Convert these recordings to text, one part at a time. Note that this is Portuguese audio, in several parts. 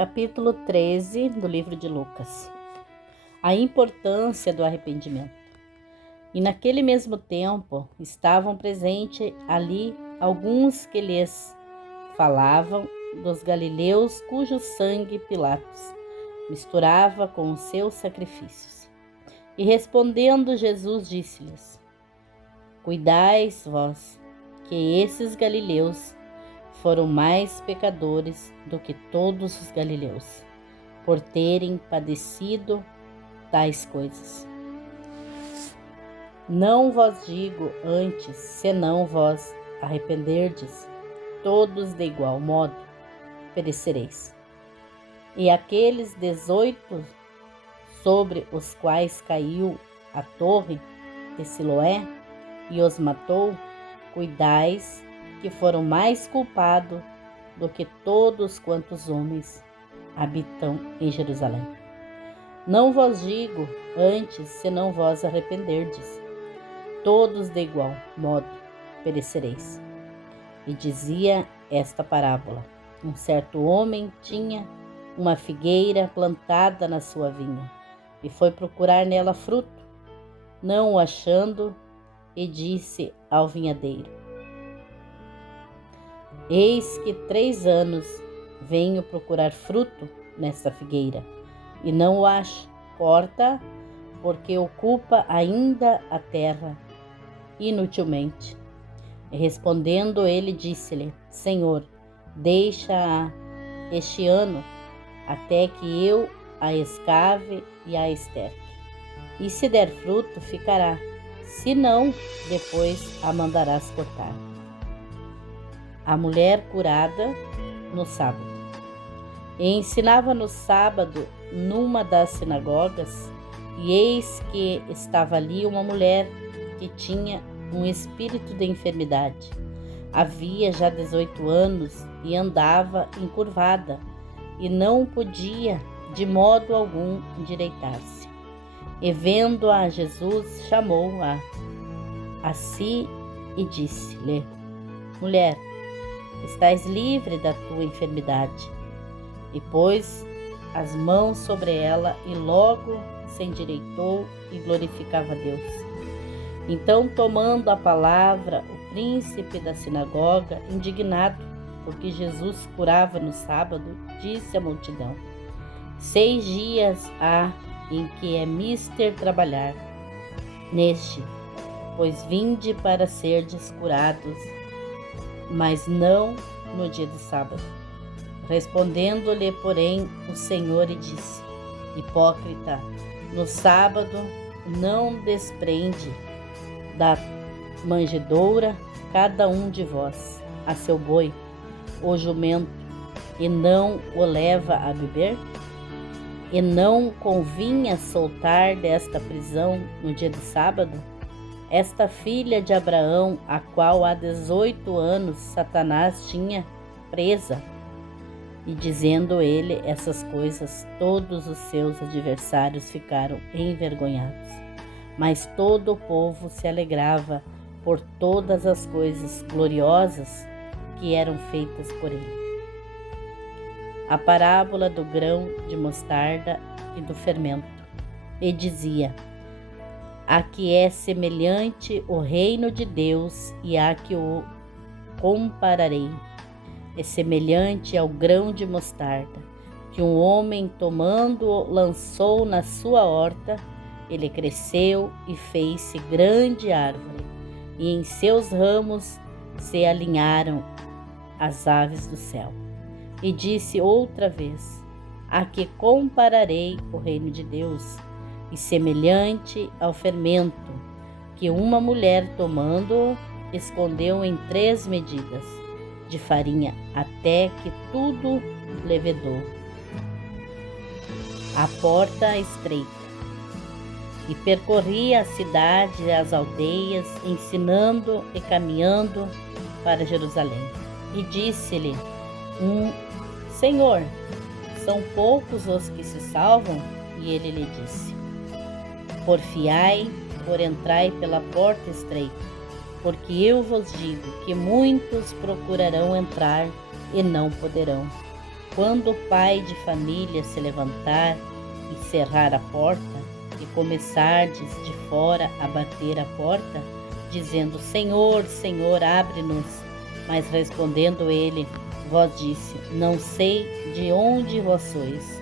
Capítulo 13 do livro de Lucas. A importância do arrependimento. E naquele mesmo tempo estavam presentes ali alguns que lhes falavam dos galileus cujo sangue Pilatos misturava com os seus sacrifícios. E respondendo Jesus disse-lhes: Cuidais vós que esses galileus foram mais pecadores do que todos os galileus, por terem padecido tais coisas. Não vos digo antes, senão vos arrependerdes, todos de igual modo perecereis. E aqueles 18 sobre os quais caiu a torre de Siloé e os matou, cuidais que foram mais culpados do que todos quantos homens habitam em Jerusalém. Não vos digo antes, senão vos arrependerdes, todos de igual modo perecereis. E dizia esta parábola: um certo homem tinha uma figueira plantada na sua vinha, e foi procurar nela fruto, não o achando, e disse ao vinhadeiro: Eis que 3 anos venho procurar fruto nesta figueira, e não o acho. Corta, porque ocupa ainda a terra inutilmente. E respondendo ele, disse-lhe: Senhor, deixa-a este ano, até que eu a escave e a esterque. E se der fruto, ficará; se não, depois a mandarás cortar. A mulher curada no sábado. E ensinava no sábado numa das sinagogas, e eis que estava ali uma mulher que tinha um espírito de enfermidade. Havia já 18 anos e andava encurvada, e não podia de modo algum endireitar-se. E vendo-a Jesus, chamou-a a si e disse-lhe: Mulher, estás livre da tua enfermidade. E pôs as mãos sobre ela, e logo se endireitou e glorificava a Deus. Então, tomando a palavra, o príncipe da sinagoga, indignado, porque Jesus curava no sábado, disse à multidão: 6 dias há em que é mister trabalhar neste, pois vinde para serdes curados, mas não no dia do sábado. Respondendo-lhe, porém, o Senhor e disse: Hipócrita, no sábado não desprende da manjedoura cada um de vós a seu boi ou jumento, e não o leva a beber? E não convinha soltar desta prisão no dia do sábado esta filha de Abraão, a qual há 18 anos Satanás tinha presa? E dizendo ele essas coisas, todos os seus adversários ficaram envergonhados. Mas todo o povo se alegrava por todas as coisas gloriosas que eram feitas por ele. A parábola do grão de mostarda e do fermento. E dizia: A que é semelhante o reino de Deus, e a que o compararei? É semelhante ao grão de mostarda, que um homem tomando-o lançou na sua horta. Ele cresceu e fez-se grande árvore, e em seus ramos se alinharam as aves do céu. E disse outra vez: A que compararei o reino de Deus? E semelhante ao fermento, que uma mulher tomando-o, escondeu em 3 medidas de farinha, até que tudo levedou. A porta estreita. E percorria a cidade e as aldeias, ensinando e caminhando para Jerusalém. E disse-lhe Senhor, são poucos os que se salvam? E ele lhe disse: Porfiai, entrai pela porta estreita, porque eu vos digo que muitos procurarão entrar e não poderão. Quando o pai de família se levantar e cerrar a porta, e começardes de fora a bater a porta, dizendo: Senhor, Senhor, abre-nos. Mas respondendo ele, vós disse: Não sei de onde vós sois.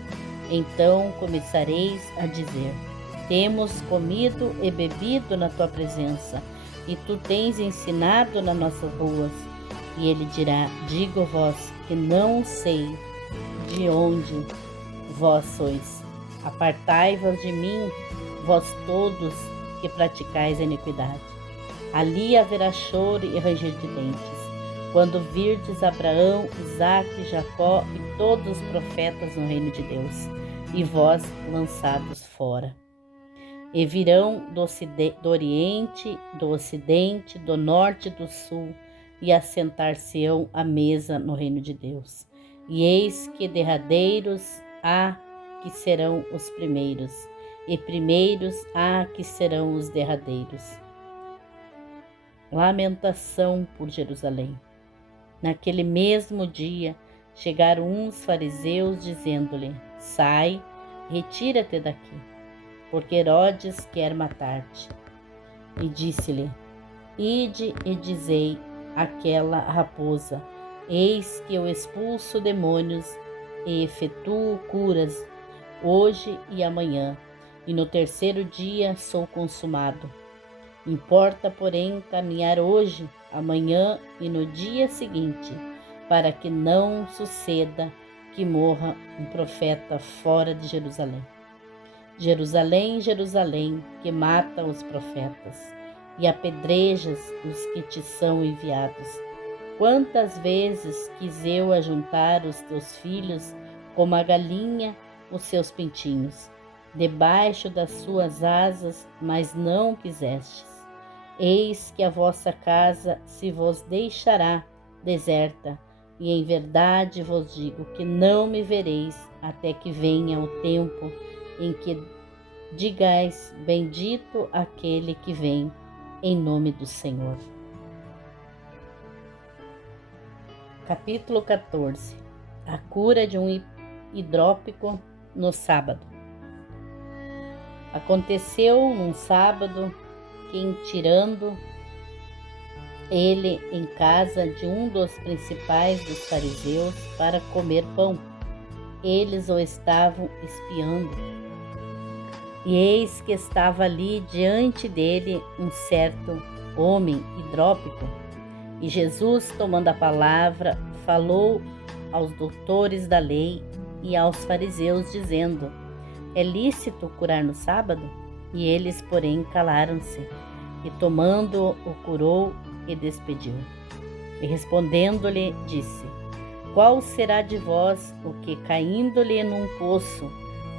Então começareis a dizer: Temos comido e bebido na tua presença, e tu tens ensinado nas nossas ruas. E ele dirá: Digo-vos que não sei de onde vós sois. Apartai-vos de mim, vós todos que praticais a iniquidade. Ali haverá choro e ranger de dentes, quando virdes Abraão, Isaque, Jacó e todos os profetas no reino de Deus, e vós lançados fora. E virão do Oriente, do Ocidente, do Norte e do Sul, e assentar-se-ão à mesa no reino de Deus. E eis que derradeiros há que serão os primeiros, e primeiros há que serão os derradeiros. Lamentação por Jerusalém. Naquele mesmo dia chegaram uns fariseus dizendo-lhe: Sai, retira-te daqui, porque Herodes quer matar-te. E disse-lhe: Ide e dizei àquela raposa: Eis que eu expulso demônios e efetuo curas hoje e amanhã, e no terceiro dia sou consumado. Importa, porém, caminhar hoje, amanhã e no dia seguinte, para que não suceda que morra um profeta fora de Jerusalém. Jerusalém, Jerusalém, que mata os profetas e apedrejas os que te são enviados. Quantas vezes quis eu ajuntar os teus filhos como a galinha os seus pintinhos, debaixo das suas asas, mas não quisestes. Eis que a vossa casa se vos deixará deserta, e em verdade vos digo que não me vereis até que venha o tempo em que digais: Bendito aquele que vem em nome do Senhor. Capítulo 14. A cura de um hidrópico no sábado. Aconteceu num sábado que, tirando ele em casa de um dos principais dos fariseus para comer pão, eles o estavam espiando. E eis que estava ali diante dele um certo homem hidrópico. E Jesus, tomando a palavra, falou aos doutores da lei e aos fariseus, dizendo: É lícito curar no sábado? E eles, porém, calaram-se. E tomando-o, o curou e despediu. E respondendo-lhe, disse: Qual será de vós o que, caindo-lhe num poço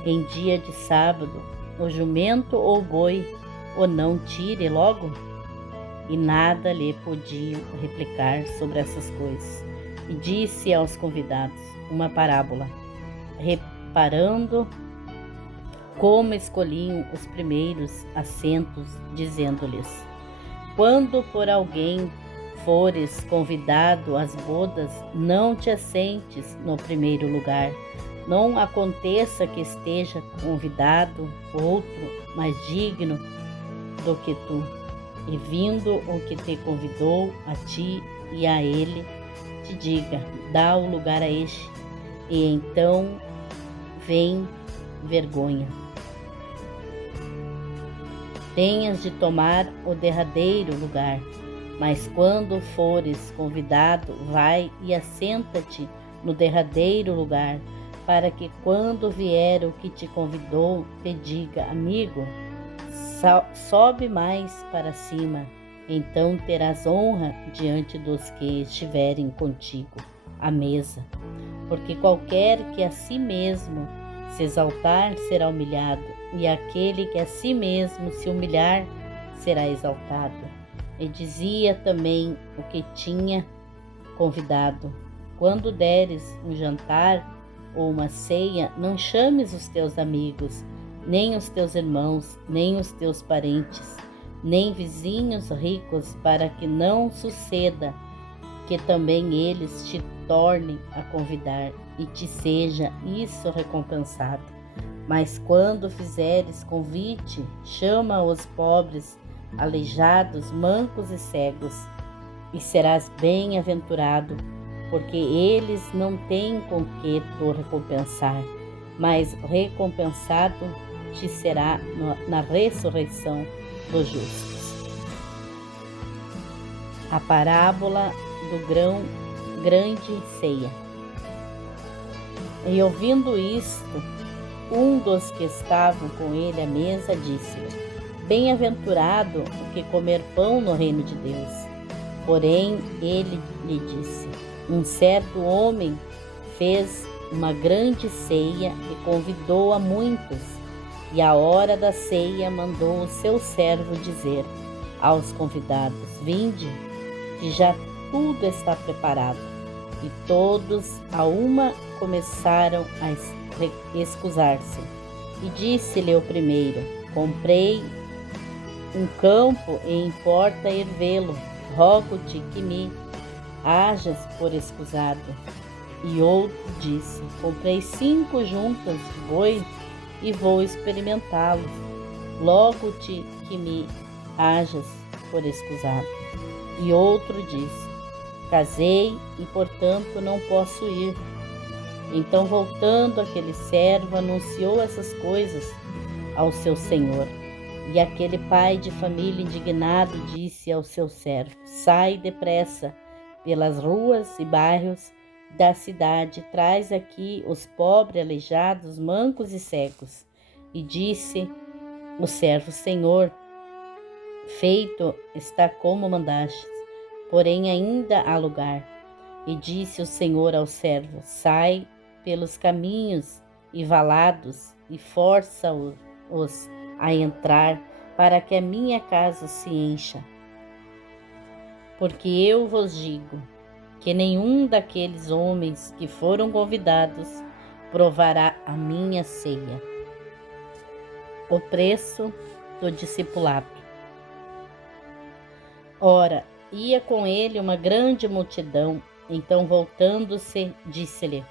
em dia de sábado, o jumento ou o boi o não tire logo? E nada lhe podiam replicar sobre essas coisas. E disse aos convidados uma parábola, reparando como escolhiam os primeiros assentos, dizendo-lhes: Quando por alguém fores convidado às bodas, não te assentes no primeiro lugar. Não aconteça que esteja convidado outro mais digno do que tu, e vindo o que te convidou a ti e a ele, te diga: Dá o lugar a este, e então vem vergonha. Tenhas de tomar o derradeiro lugar, mas quando fores convidado, vai e assenta-te no derradeiro lugar, para que quando vier o que te convidou, te diga: Amigo, sobe mais para cima, então terás honra diante dos que estiverem contigo à mesa. Porque qualquer que a si mesmo se exaltar será humilhado, e aquele que a si mesmo se humilhar será exaltado. E dizia também o que tinha convidado: Quando deres um jantar ou uma ceia, não chames os teus amigos, nem os teus irmãos, nem os teus parentes, nem vizinhos ricos, para que não suceda que também eles te tornem a convidar, e te seja isso recompensado. Mas quando fizeres convite, chama os pobres, aleijados, mancos e cegos, e serás bem-aventurado, porque eles não têm com que te recompensar, mas recompensado te será na ressurreição dos justos. A parábola do grande ceia. E ouvindo isto, um dos que estavam com ele à mesa disse-lhe: Bem-aventurado o que comer pão no reino de Deus. Porém, ele lhe disse: Um certo homem fez uma grande ceia e convidou a muitos. E à hora da ceia mandou o seu servo dizer aos convidados: Vinde, que já tudo está preparado. E todos a uma começaram a excusar-se. E disse-lhe o primeiro: Comprei um campo e importa ir vê-lo. Rogo-te que me hajas por escusado. E outro disse: Comprei 5 juntas de boi e vou experimentá-los. Logo-te que me hajas por escusado. E outro disse: Casei e, portanto, não posso ir. Então, voltando, aquele servo anunciou essas coisas ao seu senhor. E aquele pai de família indignado disse ao seu servo: Sai depressa pelas ruas e bairros da cidade, traz aqui os pobres, aleijados, mancos e cegos. E disse o servo: Senhor, feito está como mandastes, porém ainda há lugar. E disse o Senhor ao servo: Sai pelos caminhos e valados e força-os a entrar, para que a minha casa se encha. Porque eu vos digo que nenhum daqueles homens que foram convidados provará a minha ceia. O preço do discipulado. Ora, ia com ele uma grande multidão. Então, voltando-se, disse-lhe: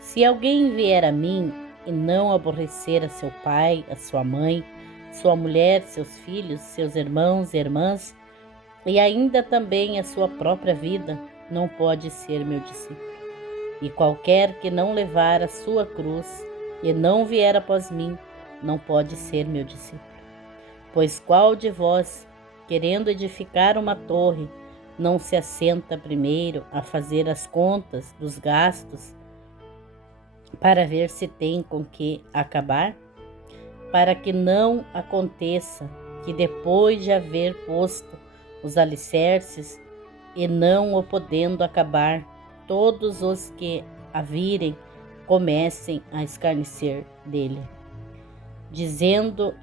Se alguém vier a mim e não aborrecer a seu pai, a sua mãe, sua mulher, seus filhos, seus irmãos e irmãs, e ainda também a sua própria vida, não pode ser meu discípulo. E qualquer que não levar a sua cruz e não vier após mim, não pode ser meu discípulo. Pois qual de vós, querendo edificar uma torre, não se assenta primeiro a fazer as contas dos gastos, para ver se tem com que acabar? Para que não aconteça que depois de haver posto os alicerces e não o podendo acabar, todos os que a virem comecem a escarnecer dele, dizendo: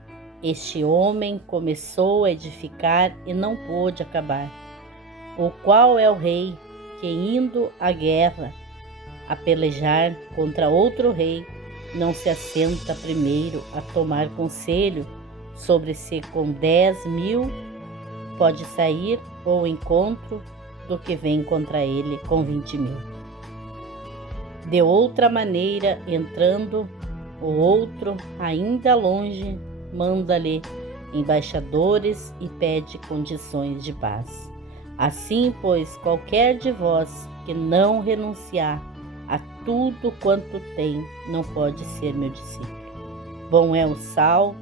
Este homem começou a edificar e não pôde acabar. O qual é o rei que, indo à guerra a pelejar contra outro rei, não se assenta primeiro a tomar conselho sobre se com 10.000 pode sair ao encontro do que vem contra ele com 20.000? De outra maneira, entrando o outro ainda longe, manda-lhe embaixadores e pede condições de paz. Assim, pois, qualquer de vós que não renunciar a tudo quanto tem, não pode ser meu discípulo. Bom é o sal,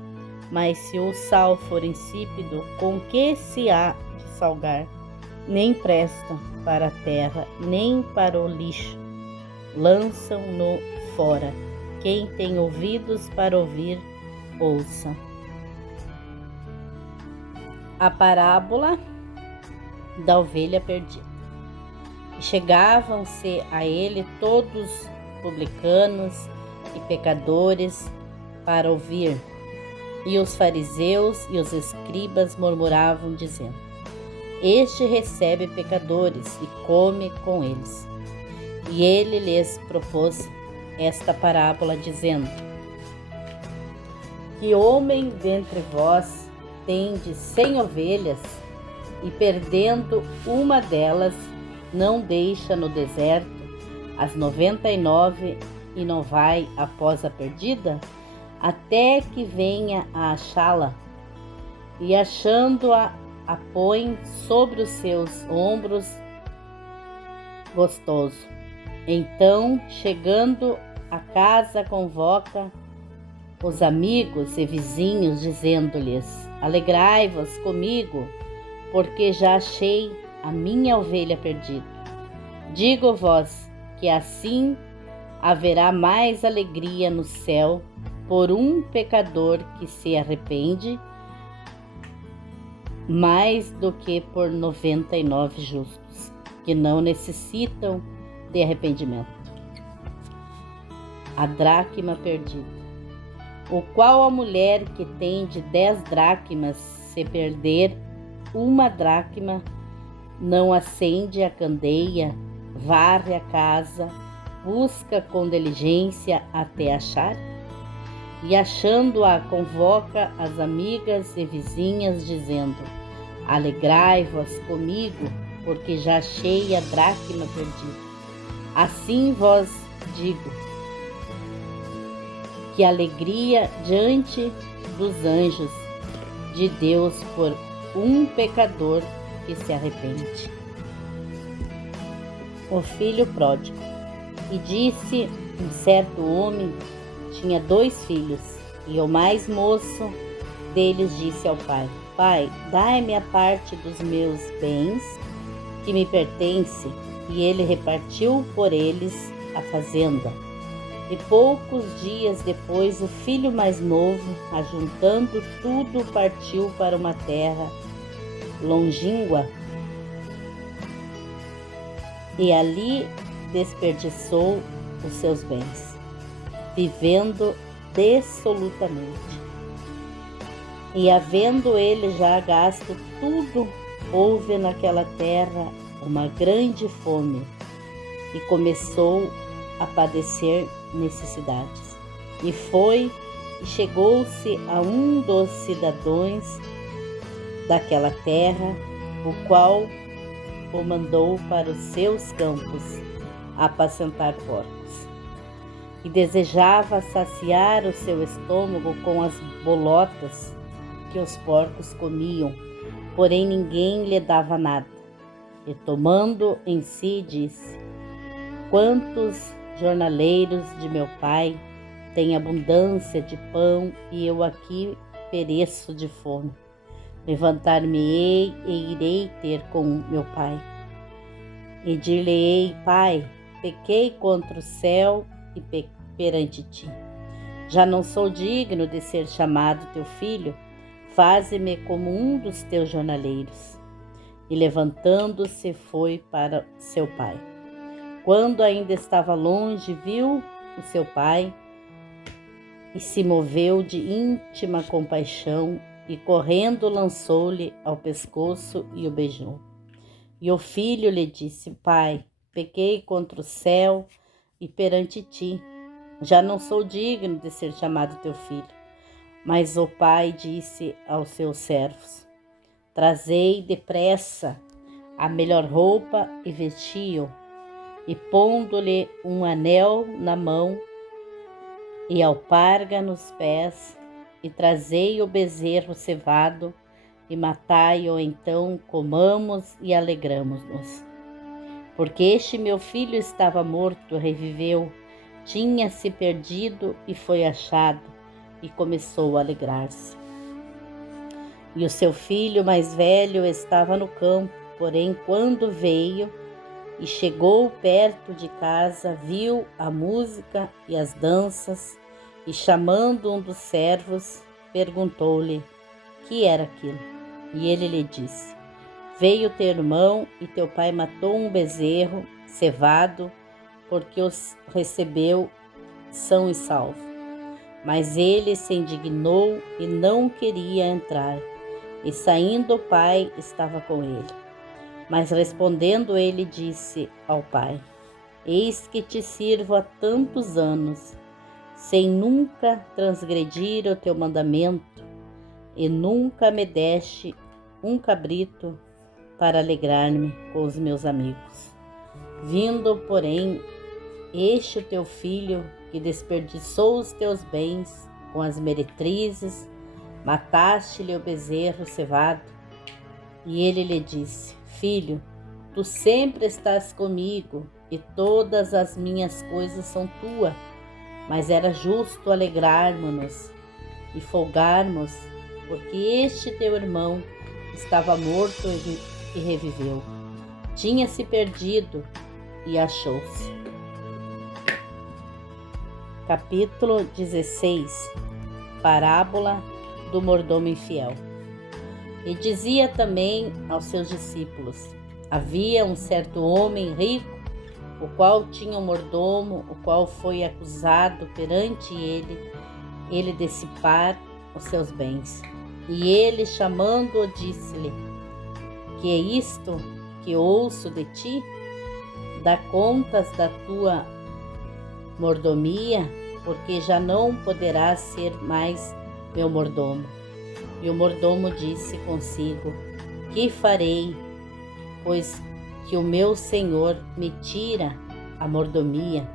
mas se o sal for insípido, com que se há de salgar? Nem presta para a terra, nem para o lixo. Lançam-no fora. Quem tem ouvidos para ouvir, ouça. A parábola da ovelha perdida. Chegavam-se a ele todos publicanos e pecadores para ouvir, e os fariseus e os escribas murmuravam, dizendo: Este recebe pecadores e come com eles. E ele lhes propôs esta parábola, dizendo: Que homem dentre vós tende 100 ovelhas, e perdendo uma delas, não deixa no deserto as 99 e não vai após a perdida, até que venha a achá-la, e achando-a, a põe sobre os seus ombros gostoso. Então, chegando a casa, convoca os amigos e vizinhos, dizendo-lhes: alegrai-vos comigo, porque já achei a minha ovelha perdida. Digo-vos que assim haverá mais alegria no céu por um pecador que se arrepende, mais do que por 99 justos, que não necessitam de arrependimento. A dracma perdida. O qual a mulher que tem de 10 dracmas, se perder uma dracma, não acende a candeia, varre a casa, busca com diligência até achar? E achando-a, convoca as amigas e vizinhas, dizendo: alegrai-vos comigo, porque já achei a dracma perdida. Assim vos digo, que alegria diante dos anjos de Deus por um pecador que se arrepende. O filho pródigo. E disse um certo homem, tinha 2 filhos, e o mais moço deles disse ao pai: Pai, dai-me a parte dos meus bens que me pertence. E ele repartiu por eles a fazenda. E poucos dias depois, o filho mais novo, ajuntando tudo, partiu para uma terra longínqua, e ali desperdiçou os seus bens, vivendo dissolutamente. E havendo ele já gasto tudo, houve naquela terra uma grande fome, e começou a padecer necessidades. E foi e chegou-se a um dos cidadãos daquela terra, o qual o mandou para os seus campos apacentar porcos. E desejava saciar o seu estômago com as bolotas que os porcos comiam, porém ninguém lhe dava nada. E tomando em si, disse: quantos jornaleiros de meu pai têm abundância de pão, e eu aqui pereço de fome. Levantar-me-ei e irei ter com meu pai. E dir-lhe-ei: Pai, pequei contra o céu e perante ti. Já não sou digno de ser chamado teu filho. Faze-me como um dos teus jornaleiros. E levantando-se, foi para seu pai. Quando ainda estava longe, viu o seu pai e se moveu de íntima compaixão, e correndo lançou-lhe ao pescoço e o beijou. E o filho lhe disse: Pai, pequei contra o céu e perante ti. Já não sou digno de ser chamado teu filho. Mas o pai disse aos seus servos: Trazei depressa a melhor roupa e vesti-o, e pondo-lhe um anel na mão e alparga nos pés, e trazei o bezerro cevado, e matai-o, então comamos e alegramo-nos. Porque este meu filho estava morto, reviveu, tinha-se perdido e foi achado, e começou a alegrar-se. E o seu filho mais velho estava no campo, porém quando veio e chegou perto de casa, viu a música e as danças, e chamando um dos servos, perguntou-lhe que era aquilo. E ele lhe disse: Veio teu irmão e teu pai matou um bezerro cevado, porque os recebeu são e salvo. Mas ele se indignou e não queria entrar. E saindo o pai estava com ele. Mas respondendo ele disse ao pai: Eis que te sirvo há tantos anos, sem nunca transgredir o teu mandamento, e nunca me deste um cabrito para alegrar-me com os meus amigos. Vindo, porém, este o teu filho que desperdiçou os teus bens com as meretrizes, mataste-lhe o bezerro cevado? E ele lhe disse: Filho, tu sempre estás comigo e todas as minhas coisas são tuas, mas era justo alegrarmos-nos e folgarmos, porque este teu irmão estava morto e reviveu. Tinha se perdido e achou-se. Capítulo 16. Parábola do mordomo infiel. E dizia também aos seus discípulos: Havia um certo homem rico, o qual tinha um mordomo, o qual foi acusado perante ele dissipar os seus bens. E ele, chamando-o, disse-lhe: Que é isto que ouço de ti? Dá contas da tua mordomia, porque já não poderás ser mais meu mordomo. E o mordomo disse consigo: Que farei, pois que o meu senhor me tira a mordomia?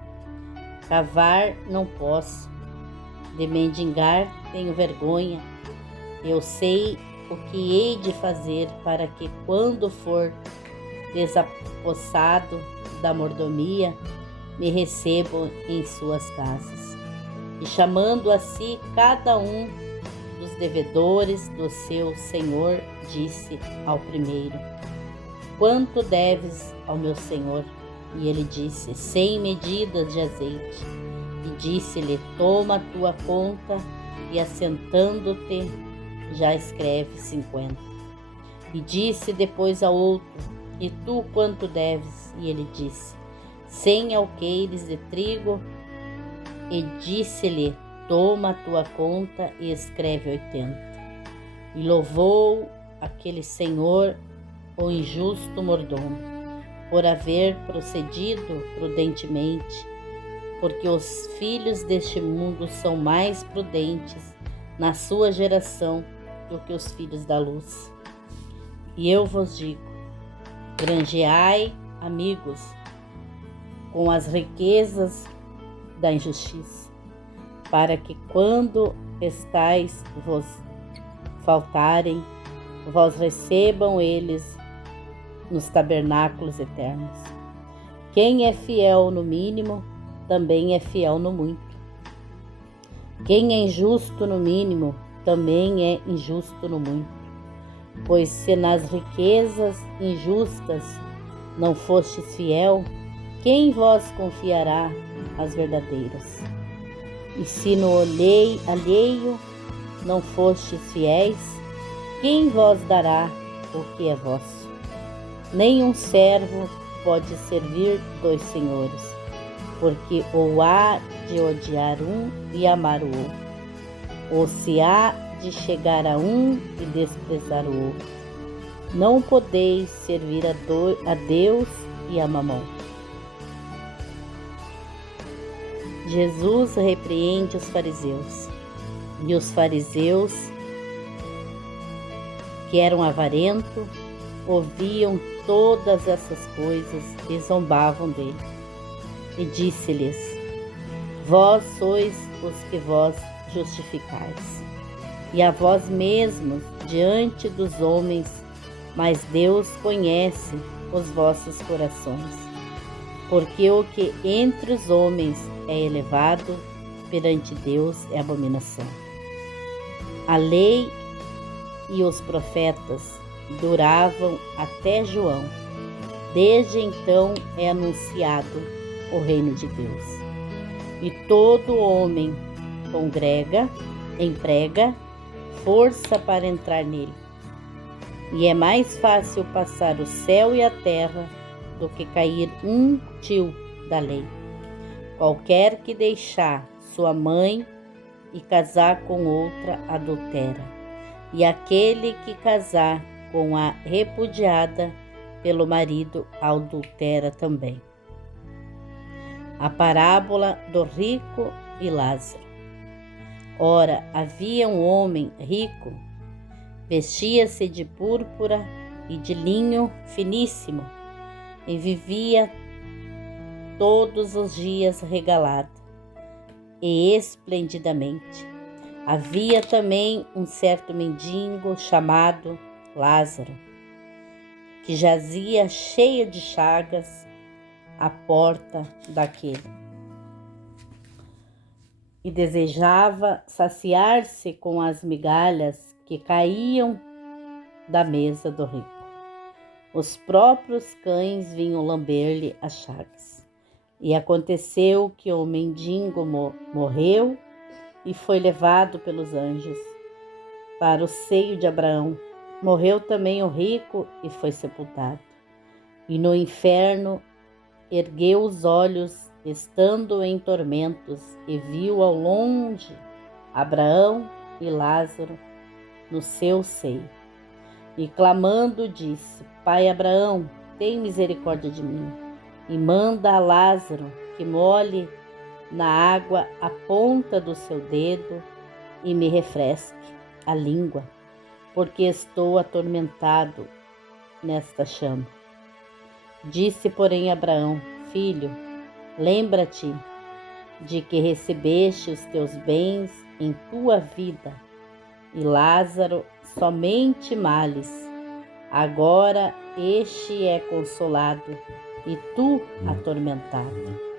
Cavar não posso, de mendigar tenho vergonha. Eu sei o que hei de fazer para que, quando for desapossado da mordomia, me recebam em suas casas. E chamando a si cada um dos devedores do seu senhor, disse ao primeiro: Quanto deves ao meu senhor? E ele disse: 100 medidas de azeite. E disse-lhe: Toma a tua conta, e assentando-te já escreve 50. E disse depois a outro: E tu quanto deves? E ele disse: 100 alqueires de trigo. E disse-lhe: Toma a tua conta e escreve 80. E louvou aquele senhor, o injusto mordomo, por haver procedido prudentemente, porque os filhos deste mundo são mais prudentes na sua geração do que os filhos da luz. E eu vos digo: granjeai amigos com as riquezas da injustiça, para que quando estais vos faltarem, vós recebam eles nos tabernáculos eternos. Quem é fiel no mínimo, também é fiel no muito. Quem é injusto no mínimo, também é injusto no muito. Pois se nas riquezas injustas não fostes fiel, quem vós confiará as verdadeiras? E se no alheio não fostes fiéis, quem vós dará o que é vosso? Nenhum servo pode servir 2 senhores, porque ou há de odiar um e amar o outro, ou se há de chegar a um e desprezar o outro. Não podeis servir a Deus e a Mamon. Jesus repreende os fariseus. E os fariseus, que eram avarentos, ouviam todas essas coisas e zombavam dele. E disse-lhes: Vós sois os que vós justificais, e a vós mesmos diante dos homens, mas Deus conhece os vossos corações. Porque o que entre os homens é elevado, perante Deus é abominação. A lei e os profetas duravam até João. Desde então é anunciado o reino de Deus. E todo homem emprega força para entrar nele. E é mais fácil passar o céu e a terra do que cair um tio da lei. Qualquer que deixar sua mãe e casar com outra adultera, e aquele que casar com a repudiada pelo marido adultera também. A parábola do rico e Lázaro. Ora, havia um homem rico, vestia-se de púrpura e de linho finíssimo, e vivia todos os dias regalada e esplendidamente. Havia também um certo mendigo chamado Lázaro, que jazia cheio de chagas à porta daquele, e desejava saciar-se com as migalhas que caíam da mesa do rico. Os próprios cães vinham lamber-lhe as chagas. E aconteceu que o mendigo morreu e foi levado pelos anjos para o seio de Abraão. Morreu também o rico e foi sepultado. E no inferno ergueu os olhos, estando em tormentos, e viu ao longe Abraão e Lázaro no seu seio. E clamando disse: Pai Abraão, tem misericórdia de mim, e manda a Lázaro que molhe na água a ponta do seu dedo e me refresque a língua, porque estou atormentado nesta chama. Disse, porém, Abraão: Filho, lembra-te de que recebeste os teus bens em tua vida, e Lázaro somente males. Agora este é consolado, e tu atormentado.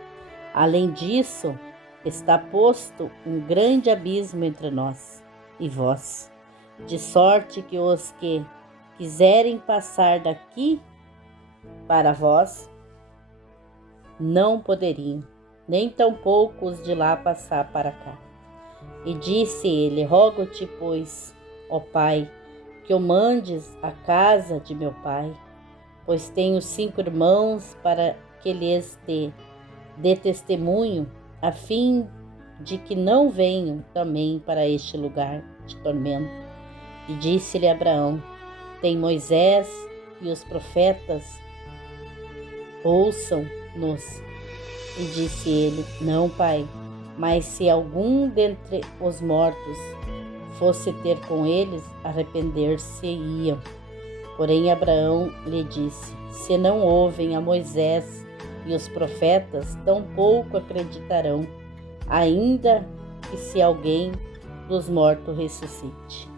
Além disso, está posto um grande abismo entre nós e vós, de sorte que os que quiserem passar daqui para vós não poderiam, nem tampouco os de lá passar para cá. E disse ele: Rogo-te, pois, ó Pai, que o mandes à casa de meu pai, pois tenho 5 irmãos, para que lhes dê testemunho, a fim de que não venham também para este lugar de tormento. E disse-lhe Abraão: Tem Moisés e os profetas, ouçam-nos. E disse ele: Não, pai, mas se algum dentre os mortos fosse ter com eles, arrepender-se-iam. Porém Abraão lhe disse: Se não ouvem a Moisés e os profetas, tampouco acreditarão, ainda que se alguém dos mortos ressuscite.